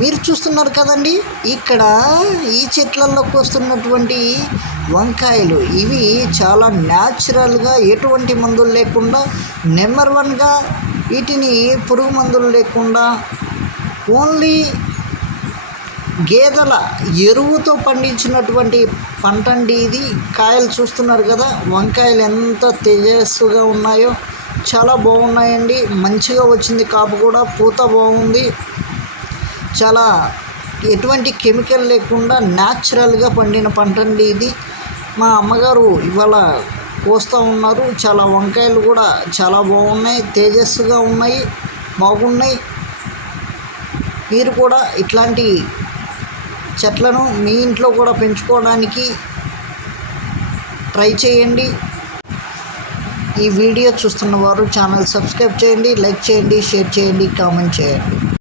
మీరు చూస్తున్నారు కదండి, ఇక్కడ ఈ చెట్లలోకి వస్తున్నటువంటి వంకాయలు ఇవి చాలా న్యాచురల్గా ఎటువంటి మందులు లేకుండా నెంబర్ వన్గా వీటిని పురుగు మందులు లేకుండా ఓన్లీ గేదెల ఎరువుతో పండించినటువంటి పంట అండి ఇది. కాయలు చూస్తున్నారు కదా, వంకాయలు ఎంత తేజస్సుగా ఉన్నాయో, చాలా బాగున్నాయండి. మంచిగా వచ్చింది కాపు కూడా, పూత బాగుంది. చాలా ఎటువంటి కెమికల్ లేకుండా న్యాచురల్గా పండిన పంట అండి ఇది. మా అమ్మగారు ఇవాళ కోస్తూ ఉన్నారు. చాలా వంకాయలు కూడా చాలా బాగున్నాయి, తేజస్సుగా ఉన్నాయి, బాగున్నాయి. మీరు కూడా ఇట్లాంటి చెట్లను మీ ఇంట్లో కూడా పెంచుకోవడానికి ట్రై చేయండి. ఈ వీడియో చూస్తున్న వారు ఛానల్ సబ్స్క్రైబ్ చేయండి, లైక్ చేయండి, షేర్ చేయండి, కామెంట్ చేయండి.